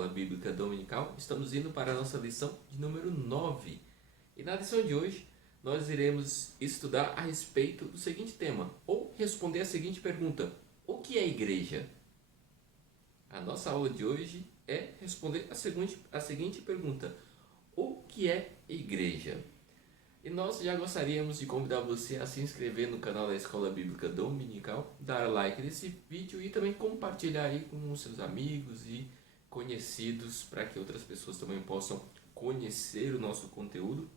Escola Bíblica Dominical. Estamos indo para a nossa lição de número 9. E na lição de hoje, nós iremos estudar a respeito do seguinte tema, ou responder a seguinte pergunta: o que é igreja? A nossa aula de hoje é responder a seguinte pergunta: o que é igreja? E nós já gostaríamos de convidar você a se inscrever no canal da Escola Bíblica Dominical, dar like nesse vídeo e também compartilhar aí com os seus amigos e conhecidos, para que outras pessoas também possam conhecer o nosso conteúdo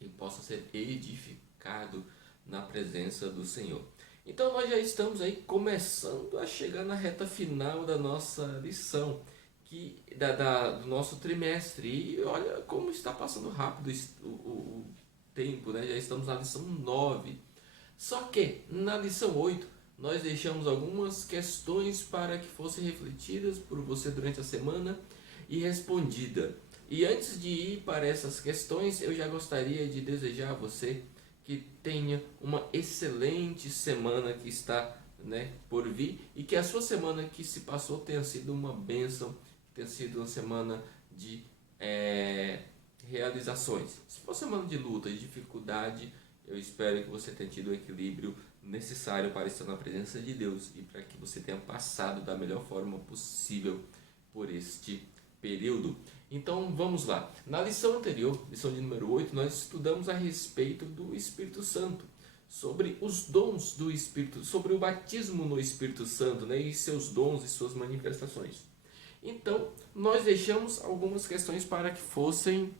e possam ser edificados na presença do Senhor. Então nós já estamos aí começando a chegar na reta final da nossa lição, do nosso trimestre. E olha como está passando rápido o tempo, né? Já estamos na lição 9. Só que na lição 8 nós deixamos algumas questões para que fossem refletidas por você durante a semana e respondida. E antes de ir para essas questões, eu já gostaria de desejar a você que tenha uma excelente semana que está, por vir, e que a sua semana que se passou tenha sido uma bênção, tenha sido uma semana de realizações. Se for semana de luta, de dificuldade, eu espero que você tenha tido o equilíbrio necessário para estar na presença de Deus e para que você tenha passado da melhor forma possível por este período. Então vamos lá. Na lição anterior, lição de número 8, nós estudamos a respeito do Espírito Santo, sobre os dons do Espírito, sobre o batismo no Espírito Santo, e seus dons e suas manifestações. Então nós deixamos algumas questões para que fossem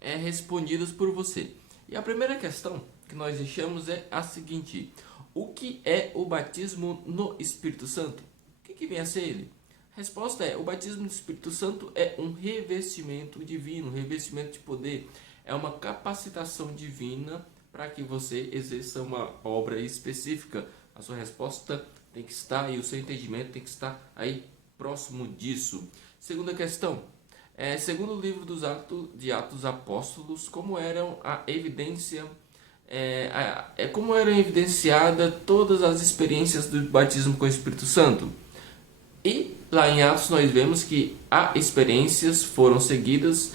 respondidas por você. E a primeira questão que nós deixamos é a seguinte: o que é o batismo no Espírito Santo? O que vem a ser ele? A resposta é: o batismo no Espírito Santo é um revestimento divino, um revestimento de poder, é uma capacitação divina para que você exerça uma obra específica. A sua resposta tem que estar e o seu entendimento tem que estar aí próximo disso. Segunda questão: segundo o livro dos Atos Apóstolos, como eram como eram evidenciadas todas as experiências do batismo com o Espírito Santo? E lá em Atos nós vemos que as experiências foram seguidas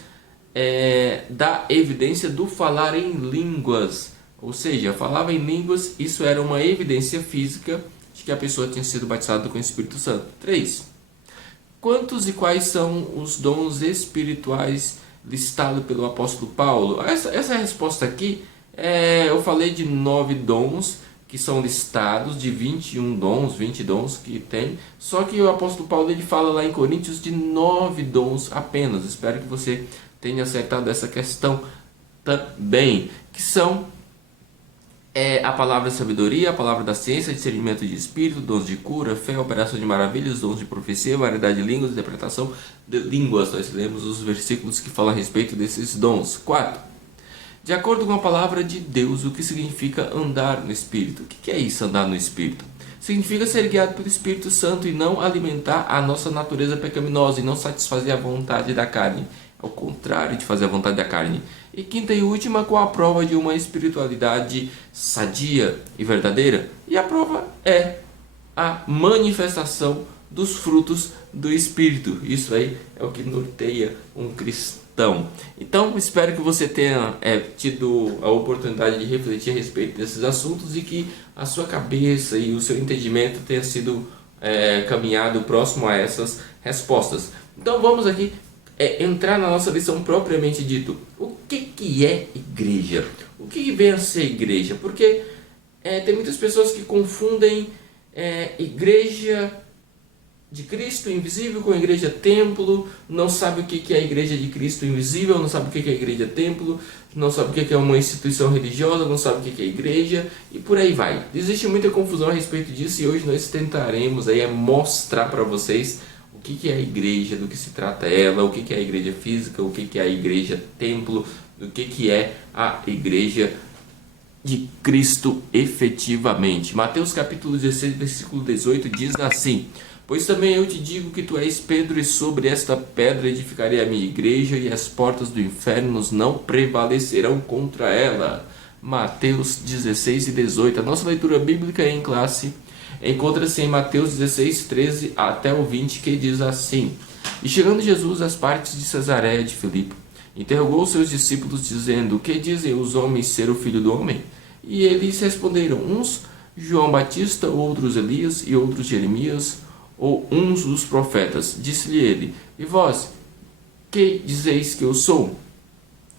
da evidência do falar em línguas, ou seja, falava em línguas. Isso era uma evidência física de que a pessoa tinha sido batizada com o Espírito Santo. 3. Quantos e quais são os dons espirituais listados pelo apóstolo Paulo? Essa resposta aqui, eu falei de 9 dons que são listados, de 21 dons, 20 dons que tem. Só que o apóstolo Paulo ele fala lá em Coríntios de 9 dons apenas. Espero que você tenha acertado essa questão também, que são a palavra de sabedoria, a palavra da ciência, discernimento de espírito, dons de cura, fé, operação de maravilhas, dons de profecia, variedade de línguas, interpretação de línguas. Nós lemos os versículos que falam a respeito desses dons. 4. De acordo com a palavra de Deus, o que significa andar no Espírito? O que é isso, andar no Espírito? Significa ser guiado pelo Espírito Santo e não alimentar a nossa natureza pecaminosa e não satisfazer a vontade da carne, ao contrário de fazer a vontade da carne. E quinta e última, com a prova de uma espiritualidade sadia e verdadeira. E a prova é a manifestação dos frutos do Espírito. Isso aí é o que norteia um cristão. Então, espero que você tenha tido a oportunidade de refletir a respeito desses assuntos e que a sua cabeça e o seu entendimento tenha sido caminhado próximo a essas respostas. Então, vamos aqui entrar na nossa lição propriamente dito. O que é igreja? O que vem a ser igreja? Porque tem muitas pessoas que confundem igreja de Cristo invisível com a igreja templo, não sabe o que é a igreja de Cristo invisível, não sabe o que é a igreja templo, não sabe o que é uma instituição religiosa, não sabe o que é igreja, e por aí vai. Existe muita confusão a respeito disso e hoje nós tentaremos aí mostrar para vocês o que é a igreja, do que se trata ela, o que é a igreja física, o que é a igreja templo, o que é a igreja de Cristo efetivamente. Mateus capítulo 16, versículo 18 diz assim: pois também eu te digo que tu és Pedro, e sobre esta pedra edificarei a minha igreja, e as portas do inferno não prevalecerão contra ela. Mateus 16 e 18. A nossa leitura bíblica em classe encontra-se em Mateus 16, 13 até o 20, que diz assim: E chegando Jesus às partes de Cesareia de Filipe, interrogou seus discípulos, dizendo: Que dizem os homens ser o Filho do Homem? E eles responderam: uns João Batista, outros Elias, e outros Jeremias, ou uns dos profetas. Disse-lhe ele: E vós, que dizeis que eu sou?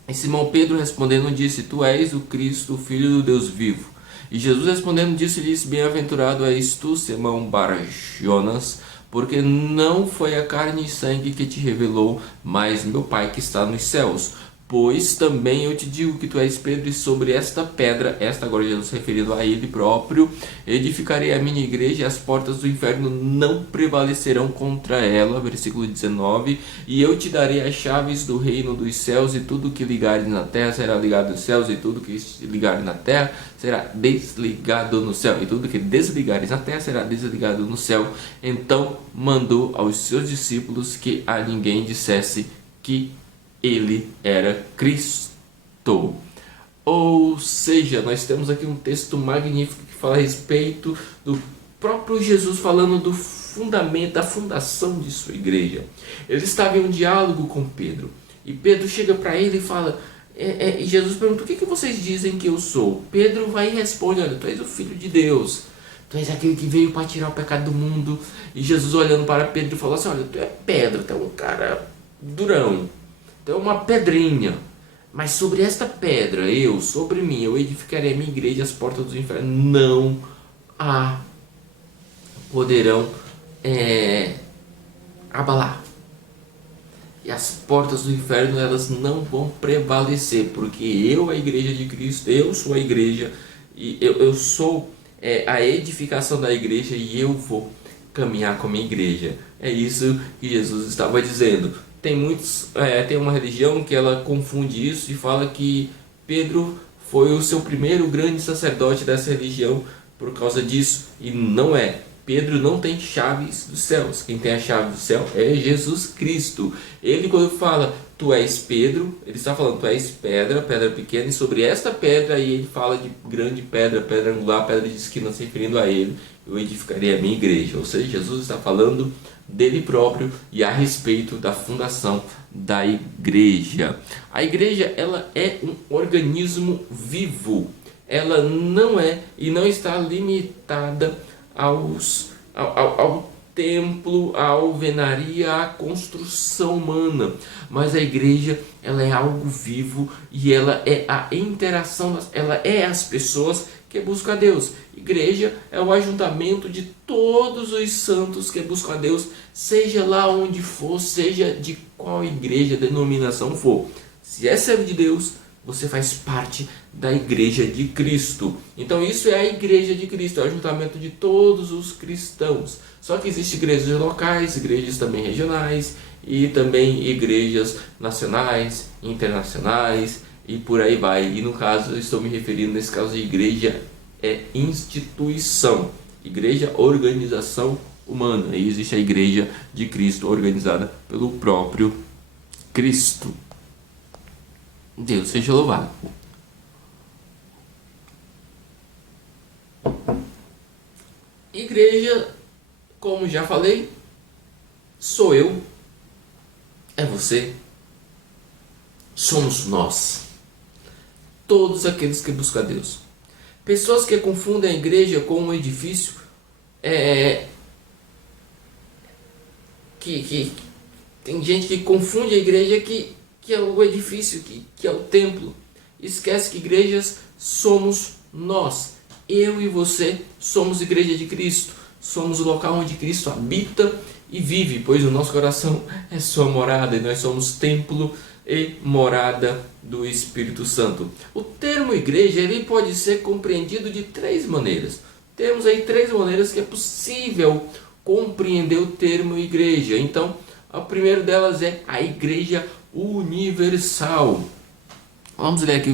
E Simão Pedro respondendo disse: Tu és o Cristo, o Filho do Deus vivo. E Jesus respondendo disse-lhes: Bem-aventurado és tu, Simão Bar-Jonas, porque não foi a carne e sangue que te revelou, mas meu Pai que está nos céus. Pois também eu te digo que tu és Pedro, e sobre esta pedra, esta agora Jesus referindo a ele próprio, edificarei a minha igreja, e as portas do inferno não prevalecerão contra ela. Versículo 19. E eu te darei as chaves do reino dos céus, e tudo que ligares na terra será ligado nos céus, e tudo que ligares na terra será desligado no céu, e tudo que desligares na terra será desligado no céu. Então mandou aos seus discípulos que a ninguém dissesse que ele era Cristo. Ou seja, nós temos aqui um texto magnífico que fala a respeito do próprio Jesus falando do fundamento, da fundação de sua igreja. Ele estava em um diálogo com Pedro, e Pedro chega para ele e fala, e Jesus pergunta: o que vocês dizem que eu sou? Pedro vai e responde: olha, tu és o Filho de Deus, tu és aquele que veio para tirar o pecado do mundo. E Jesus, olhando para Pedro, falou assim: olha, tu é pedra, tu é um cara durão, então, uma pedrinha, mas sobre esta pedra, sobre mim, eu edificarei a minha igreja, as portas do inferno não a poderão abalar. E as portas do inferno, elas não vão prevalecer, porque eu, a igreja de Cristo, eu sou a igreja, e eu sou a edificação da igreja, e eu vou caminhar com a minha igreja. É isso que Jesus estava dizendo. Tem uma religião que ela confunde isso e fala que Pedro foi o seu primeiro grande sacerdote dessa religião por causa disso, e não é. Pedro não tem chaves dos céus. Quem tem a chave do céu é Jesus Cristo. Ele, quando fala tu és Pedro, ele está falando tu és pedra, pedra pequena, e sobre esta pedra aí ele fala de grande pedra, pedra angular, pedra de esquina, se referindo a ele, eu edificarei a minha igreja. Ou seja, Jesus está falando dele próprio e a respeito da fundação da igreja. A igreja, ela é um organismo vivo. Ela não é e não está limitada ao templo, à alvenaria, à construção humana, mas a igreja, ela é algo vivo, e ela é a interação, ela é as pessoas que buscam a Deus. Igreja é o ajuntamento de todos os santos que buscam a Deus, seja lá onde for, seja de qual igreja, denominação for. Se é servo de Deus, você faz parte da igreja de Cristo. Então isso é a igreja de Cristo, é o ajuntamento de todos os cristãos. Só que existem igrejas locais, igrejas também regionais, e também igrejas nacionais, internacionais, e por aí vai. E no caso, eu estou me referindo, nesse caso, de igreja instituição, igreja, organização humana. E existe a igreja de Cristo, organizada pelo próprio Cristo. Deus seja louvado. Igreja, como já falei, sou eu, é você, somos nós, todos aqueles que buscam a Deus. Pessoas que confundem a igreja com um edifício, tem gente que confunde a igreja que é o edifício, que é o templo. Esquece que igrejas somos nós. Eu e você somos igreja de Cristo. Somos o local onde Cristo habita e vive, pois o nosso coração é sua morada, e nós somos templo e morada do Espírito Santo. O termo igreja, ele pode ser compreendido de três maneiras. Temos aí três maneiras que é possível compreender o termo igreja. Então, a primeira delas é a igreja universal. Vamos ler aqui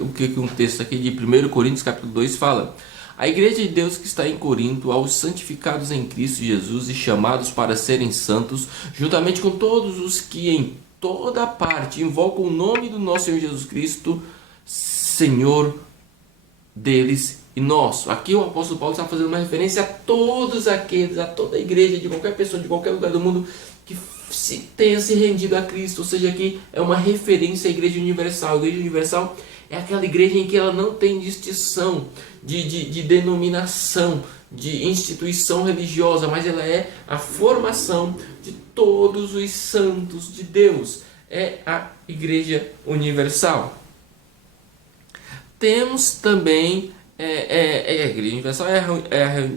o que um texto aqui de 1 Coríntios capítulo 2 fala. A igreja de Deus que está em Corinto, aos santificados em Cristo Jesus e chamados para serem santos, juntamente com todos os que em toda parte invocam o nome do nosso Senhor Jesus Cristo, Senhor deles e nosso. Aqui o apóstolo Paulo está fazendo uma referência a todos aqueles, a toda a igreja, de qualquer pessoa, de qualquer lugar do mundo, que tenha se rendido a Cristo. Ou seja, aqui é uma referência à Igreja Universal. A Igreja Universal é aquela igreja em que ela não tem distinção de denominação, de instituição religiosa, mas ela é a formação de todos os santos de Deus. É a Igreja Universal. Temos também a Igreja Universal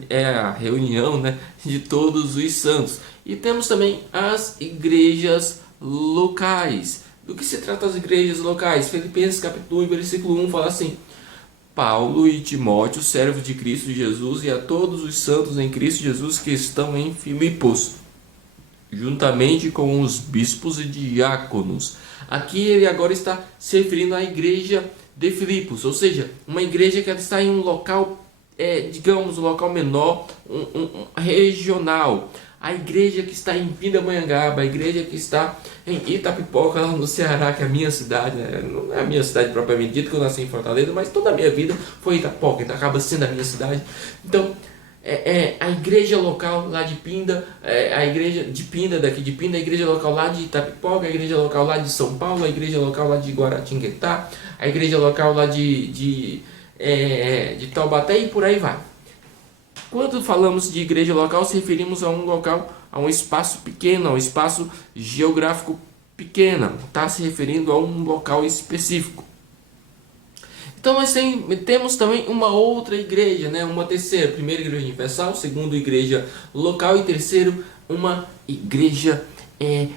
é a reunião, né, de todos os santos. E temos também as igrejas locais. Do que se trata as igrejas locais? Filipenses capítulo 1, versículo 1 fala assim: Paulo e Timóteo, servos de Cristo Jesus, e a todos os santos em Cristo Jesus que estão em Filipos, juntamente com os bispos e diáconos. Aqui ele agora está se referindo à igreja de Filipos, ou seja, uma igreja que ela está em um local, digamos, um local menor, regional. A igreja que está em Pindamonhangaba, a igreja que está em Itapipoca, lá no Ceará, que é a minha cidade, né? Não é a minha cidade propriamente dita, que eu nasci em Fortaleza, mas toda a minha vida foi em Itapipoca, então acaba sendo a minha cidade. Então, a igreja local lá de Pinda, a igreja de Pinda, daqui de Pinda, a igreja local lá de Itapipoca, a igreja local lá de São Paulo, a igreja local lá de Guaratinguetá, a igreja local lá de Taubaté e por aí vai. Quando falamos de igreja local, se referimos a um local, a um espaço pequeno, a um espaço geográfico pequeno, está se referindo a um local específico. Então nós temos também uma outra igreja, né? Uma terceira, primeira igreja universal, segundo igreja local e terceiro uma igreja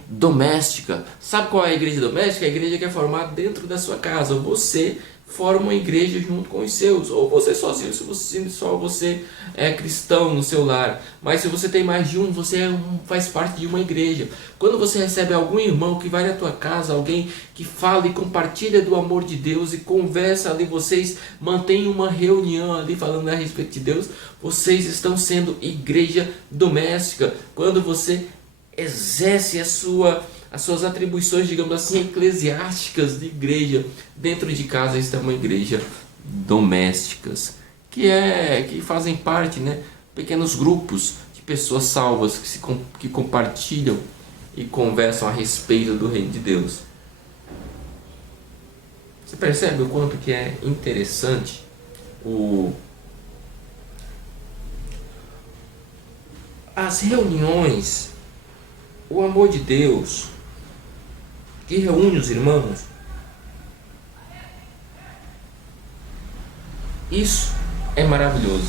doméstica. Sabe qual é a igreja doméstica? A igreja que é formada dentro da sua casa. Você forma uma igreja junto com os seus, ou você sozinho, se só você é cristão no seu lar. Mas se você tem mais de um, você faz parte de uma igreja. Quando você recebe algum irmão que vai na tua casa, alguém que fala e compartilha do amor de Deus e conversa ali, vocês mantêm uma reunião ali falando a respeito de Deus, vocês estão sendo igreja doméstica. Quando você exerce as suas atribuições, digamos assim, eclesiásticas de igreja dentro de casa, está uma igreja domésticas, que fazem parte, né, pequenos grupos de pessoas salvas que compartilham e conversam a respeito do reino de Deus. Você percebe o quanto que é interessante as reuniões, o amor de Deus que reúne os irmãos? Isso é maravilhoso.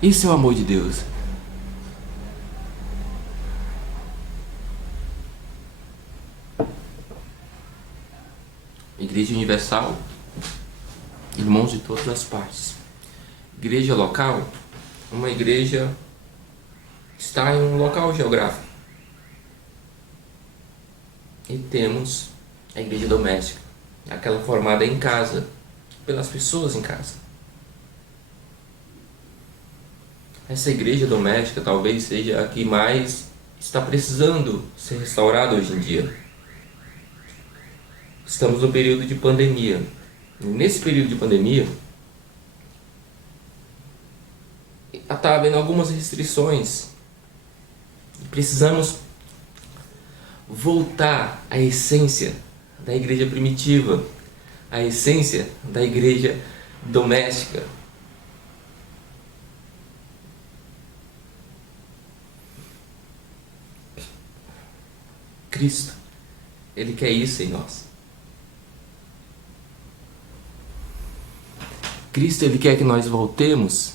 Isso é o amor de Deus. Igreja Universal, irmãos de todas as partes. Igreja local, uma igreja que está em um local geográfico. E temos a igreja doméstica, aquela formada em casa, pelas pessoas em casa. Essa igreja doméstica talvez seja a que mais está precisando ser restaurada hoje em dia. Estamos no período de pandemia. E nesse período de pandemia, está havendo algumas restrições. Precisamos voltar à essência da igreja primitiva, à essência da igreja doméstica. Cristo, Ele quer isso em nós. Cristo, Ele quer que nós voltemos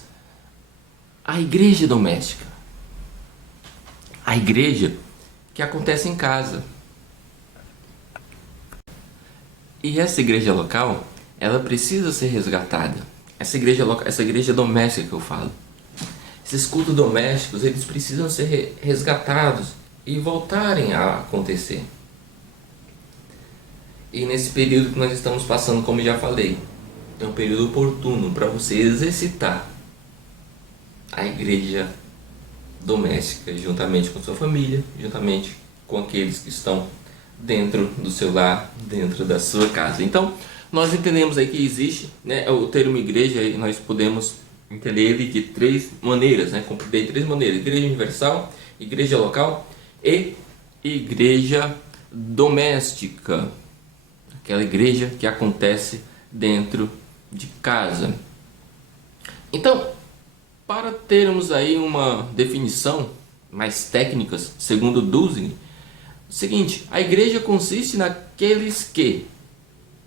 à igreja doméstica, a igreja que acontece em casa. E essa igreja local, ela precisa ser resgatada. Essa igreja doméstica que eu falo. Esses cultos domésticos, eles precisam ser resgatados e voltarem a acontecer. E nesse período que nós estamos passando, como já falei, é um período oportuno para você exercitar a igreja doméstica, juntamente com sua família, juntamente com aqueles que estão dentro do seu lar, dentro da sua casa. Então, nós entendemos aí que existe, né, o termo igreja, e nós podemos entender ele de três maneiras, né? Compreender de três maneiras: igreja universal, igreja local e igreja doméstica, aquela igreja que acontece dentro de casa. Então, para termos aí uma definição mais técnica, segundo Dussing, o seguinte: a igreja consiste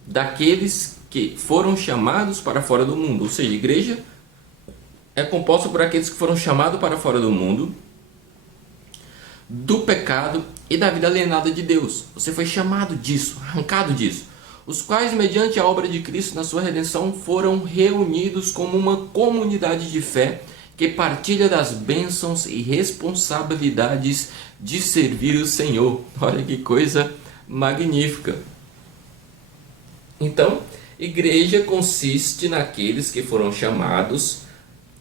daqueles que foram chamados para fora do mundo. Ou seja, a igreja é composta por aqueles que foram chamados para fora do mundo, do pecado e da vida alienada de Deus. Você foi chamado disso, arrancado disso. Os quais, mediante a obra de Cristo na sua redenção, foram reunidos como uma comunidade de fé que partilha das bênçãos e responsabilidades de servir o Senhor. Olha que coisa magnífica. Então, igreja consiste naqueles que foram chamados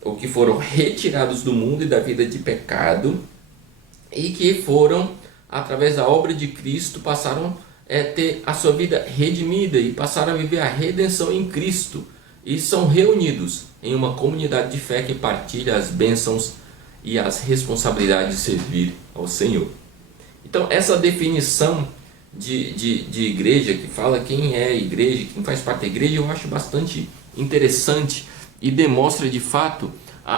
ou que foram retirados do mundo e da vida de pecado e que foram, através da obra de Cristo, passaram a ter a sua vida redimida e passaram a viver a redenção em Cristo, e são reunidos em uma comunidade de fé que partilha as bênçãos e as responsabilidades de servir ao Senhor. Então, essa definição de igreja, que fala quem é a igreja, quem faz parte da igreja, eu acho bastante interessante e demonstra de fato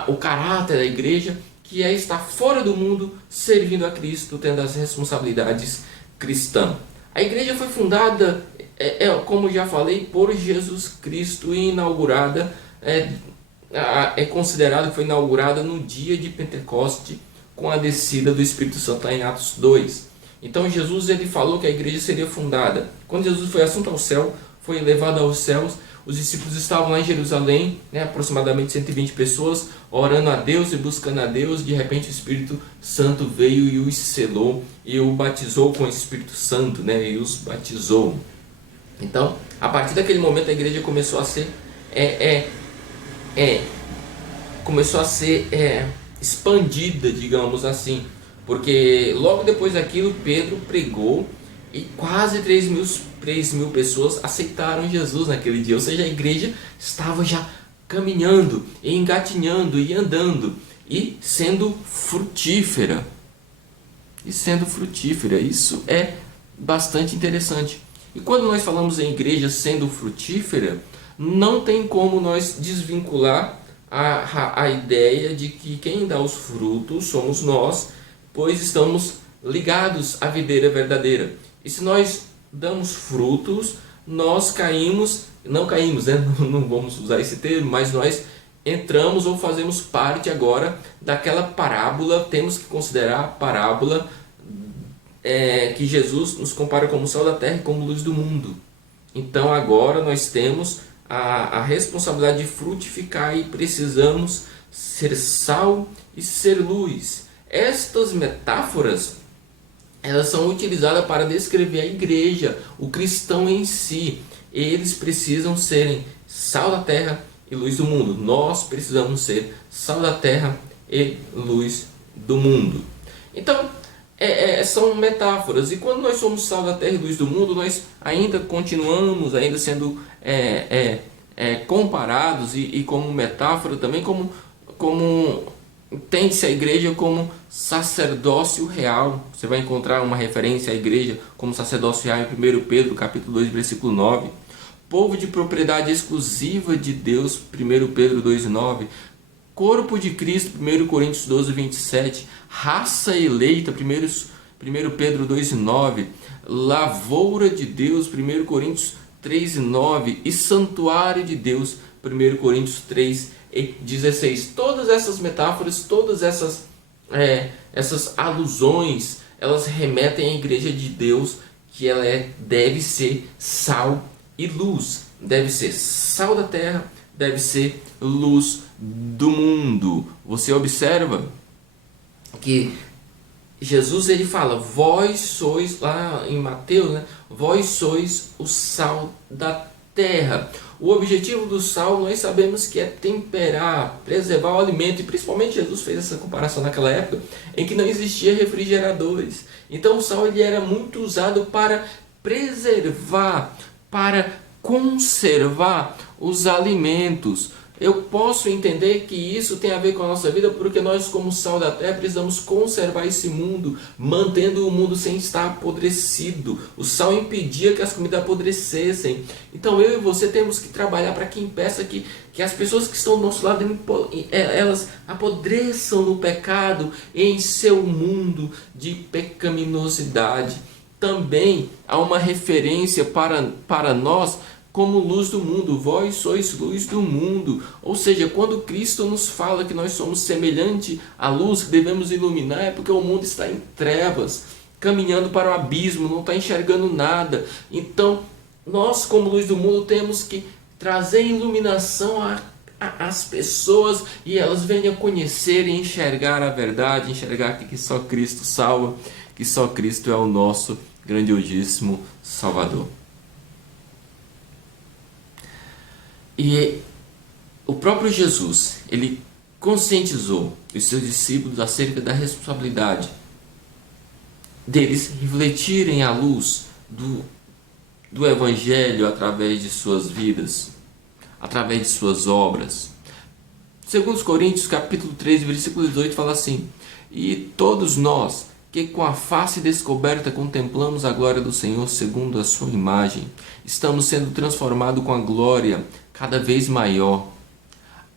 o caráter da igreja, que é estar fora do mundo, servindo a Cristo, tendo as responsabilidades cristãs. A igreja foi fundada, como já falei, por Jesus Cristo e inaugurada, é considerado que foi inaugurada no dia de Pentecoste, com a descida do Espírito Santo lá em Atos 2. Então Jesus ele falou que a igreja seria fundada. Quando Jesus foi assunto ao céu, foi elevado aos céus, os discípulos estavam lá em Jerusalém, aproximadamente 120 pessoas, orando a Deus e buscando a Deus. De repente o Espírito Santo veio e os selou e o batizou com o Espírito Santo, e os batizou. Então, a partir daquele momento a igreja começou a ser expandida, digamos assim, porque logo depois daquilo Pedro pregou e quase 3 mil pessoas aceitaram Jesus naquele dia. Ou seja, a igreja estava já caminhando, e engatinhando e andando e sendo frutífera. Isso é bastante interessante. E quando nós falamos em igreja sendo frutífera, não tem como nós desvincular a ideia de que quem dá os frutos somos nós, pois estamos ligados à videira verdadeira. E se nós damos frutos, nós não caímos, não vamos usar esse termo, mas nós entramos ou fazemos parte agora daquela parábola. Temos que considerar a parábola que Jesus nos compara como sal da terra e como luz do mundo. Então agora nós temos a responsabilidade de frutificar e precisamos ser sal e ser luz. Estas metáforas, elas são utilizadas para descrever a igreja, o cristão em si. Eles precisam serem sal da terra e luz do mundo. Nós precisamos ser sal da terra e luz do mundo. Então, são metáforas. E quando nós somos sal da terra e luz do mundo, nós ainda continuamos sendo comparados e como metáfora também, como tem-se a igreja como sacerdócio real. Você vai encontrar uma referência à igreja como sacerdócio real em 1 Pedro, capítulo 2, versículo 9. Povo de propriedade exclusiva de Deus, 1 Pedro 2,9. Corpo de Cristo, 1 Coríntios 12, 27. Raça eleita, 1 Pedro 2,9. Lavoura de Deus, 1 Coríntios 3,9. E santuário de Deus, 1 Coríntios 3,16. Todas essas metáforas, todas essas alusões, elas remetem à igreja de Deus, que ela deve ser sal e luz. Deve ser sal da terra, deve ser luz do mundo. Você observa que Jesus ele fala: vós sois, lá em Mateus, vós sois o sal da terra. O objetivo do sal nós sabemos que é temperar, preservar o alimento, e principalmente Jesus fez essa comparação naquela época em que não existia refrigeradores. Então o sal ele era muito usado para preservar, para conservar os alimentos. eu posso entender que isso tem a ver com a nossa vida, porque nós, como sal da terra, precisamos conservar esse mundo, mantendo o mundo sem estar apodrecido. O sal impedia que as comidas apodrecessem. Então eu e você temos que trabalhar para que impeça que as pessoas que estão do nosso lado, elas apodreçam no pecado, em seu mundo de pecaminosidade. Também há uma referência para nós como luz do mundo. Vós sois luz do mundo. Ou seja, quando Cristo nos fala que nós somos semelhante à luz, que devemos iluminar, é porque o mundo está em trevas, caminhando para o abismo, não está enxergando nada. Então, nós como luz do mundo temos que trazer iluminação às pessoas, e elas venham conhecer e enxergar a verdade, enxergar que só Cristo salva, que só Cristo é o nosso grandiosíssimo Salvador. E o próprio Jesus, ele conscientizou os seus discípulos acerca da responsabilidade deles refletirem a luz do Evangelho através de suas vidas, através de suas obras. Segundo os Coríntios, capítulo 3, versículo 18, fala assim: e todos nós, que com a face descoberta contemplamos a glória do Senhor segundo a sua imagem, estamos sendo transformados com a glória cada vez maior,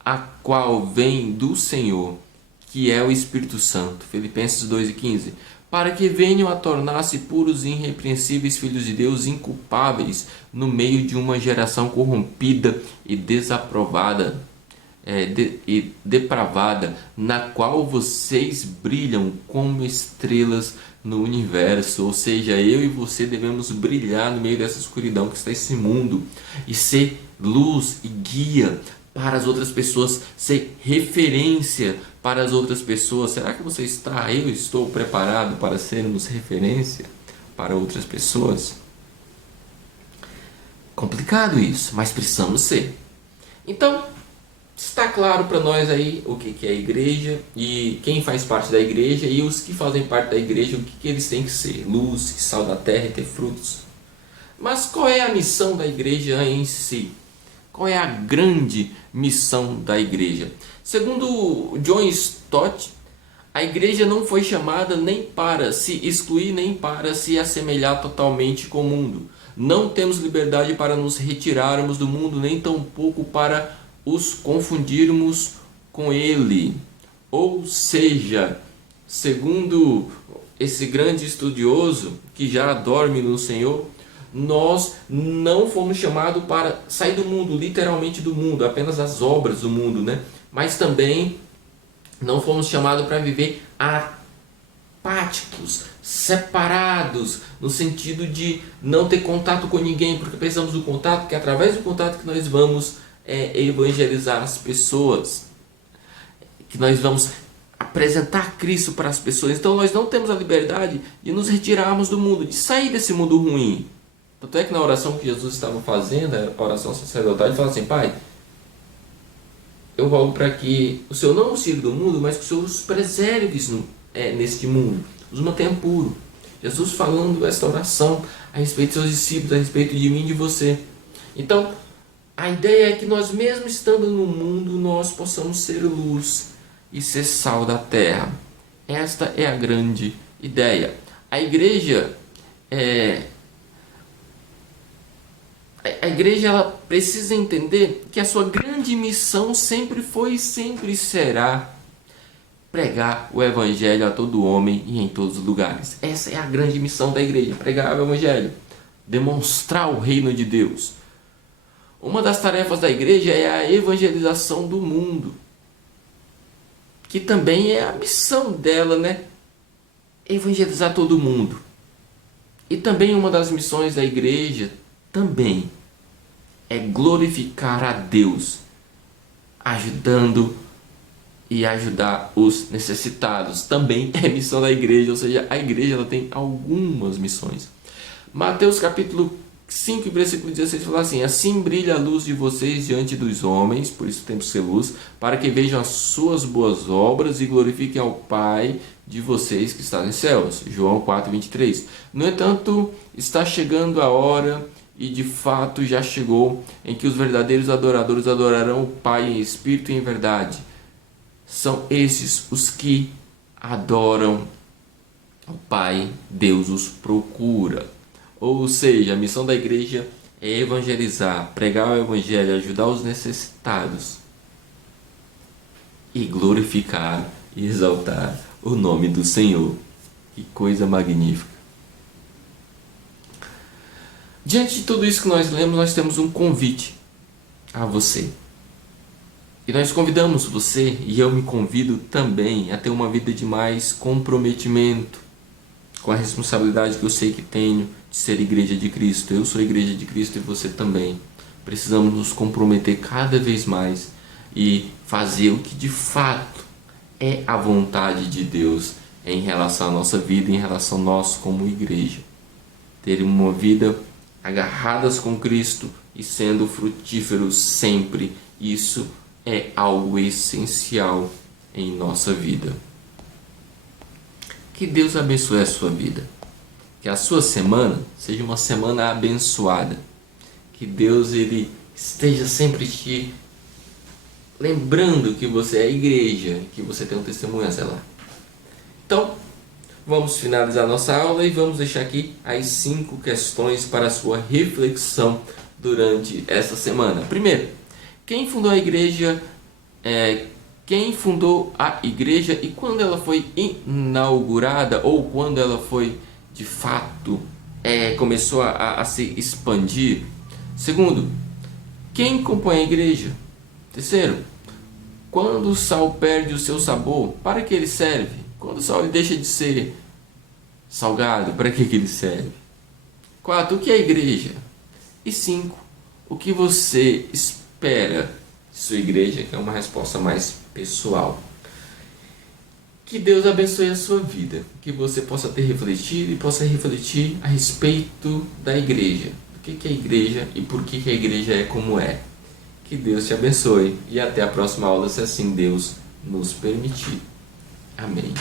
a qual vem do Senhor, que é o Espírito Santo. Filipenses 2:15. Para que venham a tornar-se puros e irrepreensíveis filhos de Deus, inculpáveis no meio de uma geração corrompida e desaprovada e depravada, na qual vocês brilham como estrelas no universo. Ou seja, eu e você devemos brilhar no meio dessa escuridão que está esse mundo, e ser luz e guia para as outras pessoas, ser referência para as outras pessoas. Será que você está, eu estou preparado para sermos referência para outras pessoas? Complicado isso, mas precisamos ser. Então, está claro para nós aí o que é a igreja, e quem faz parte da igreja, e os que fazem parte da igreja, o que eles têm que ser: luz, sal da terra e ter frutos. Mas qual é a missão da igreja em si? Qual é a grande missão da igreja? Segundo John Stott, a igreja não foi chamada nem para se excluir, nem para se assemelhar totalmente com o mundo. Não temos liberdade para nos retirarmos do mundo, nem tampouco para os confundirmos com ele. Ou seja, segundo esse grande estudioso que já dorme no Senhor, nós não fomos chamados para sair do mundo, literalmente do mundo, apenas as obras do mundo, né? Mas também não fomos chamados para viver apáticos, separados, no sentido de não ter contato com ninguém, porque precisamos do contato, porque é através do contato que nós vamos evangelizar as pessoas, que nós vamos apresentar Cristo para as pessoas. Então nós não temos a liberdade de nos retirarmos do mundo, de sair desse mundo ruim. Tanto é que na oração que Jesus estava fazendo, a oração sacerdotal, ele fala assim: Pai, eu rogo para que o Senhor não os tire do mundo, mas que o Senhor os preserve neste mundo, os mantenha puros. Jesus falando esta oração a respeito dos seus discípulos, a respeito de mim e de você. Então, a ideia é que nós, mesmo estando no mundo, nós possamos ser luz e ser sal da terra. Esta é a grande ideia. A igreja ela precisa entender que a sua grande missão sempre foi e sempre será pregar o evangelho a todo homem e em todos os lugares. Essa é a grande missão da igreja: pregar o evangelho, demonstrar o reino de Deus. Uma das tarefas da igreja é a evangelização do mundo, que também é a missão dela, né? Evangelizar todo mundo. E também uma das missões da igreja também é glorificar a Deus, ajudando e ajudar os necessitados. Também é missão da igreja, ou seja, a igreja ela tem algumas missões. Mateus capítulo 5, versículo 16 fala assim: assim brilha a luz de vocês diante dos homens, por isso temos que ser luz, para que vejam as suas boas obras e glorifiquem ao Pai de vocês que está nos céus. João 4:23. No entanto, está chegando a hora e de fato já chegou, em que os verdadeiros adoradores adorarão o Pai em espírito e em verdade. São esses os que adoram o Pai, Deus os procura. Ou seja, a missão da igreja é evangelizar, pregar o evangelho, ajudar os necessitados e glorificar e exaltar o nome do Senhor. Que coisa magnífica! Diante de tudo isso que nós lemos, nós temos um convite a você. E nós convidamos você, e eu me convido também, a ter uma vida de mais comprometimento com a responsabilidade que eu sei que tenho de ser igreja de Cristo. Eu sou igreja de Cristo e você também. Precisamos nos comprometer cada vez mais e fazer o que de fato é a vontade de Deus em relação à nossa vida, em relação a nós como igreja. Ter uma vida agarradas com Cristo e sendo frutíferos sempre. Isso é algo essencial em nossa vida. Que Deus abençoe a sua vida. Que a sua semana seja uma semana abençoada. Que Deus ele esteja sempre te lembrando que você é igreja, que você tem um testemunho a zelar. Então, vamos finalizar nossa aula e vamos deixar aqui as 5 questões para a sua reflexão durante essa semana. Primeiro, quem fundou a igreja? Quem fundou a igreja e quando ela foi inaugurada ou quando ela foi de fato começou a se expandir? Segundo, quem compõe a igreja? Terceiro, quando o sal perde o seu sabor, para que ele serve? Quando o sal deixa de ser salgado, para que ele serve? 4, o que é a igreja? E 5, o que você espera de sua igreja, que é uma resposta mais pessoal. Que Deus abençoe a sua vida, que você possa ter refletido e possa refletir a respeito da igreja. O que é a igreja e por que a igreja é como é. Que Deus te abençoe e até a próxima aula, se assim Deus nos permitir. Amém.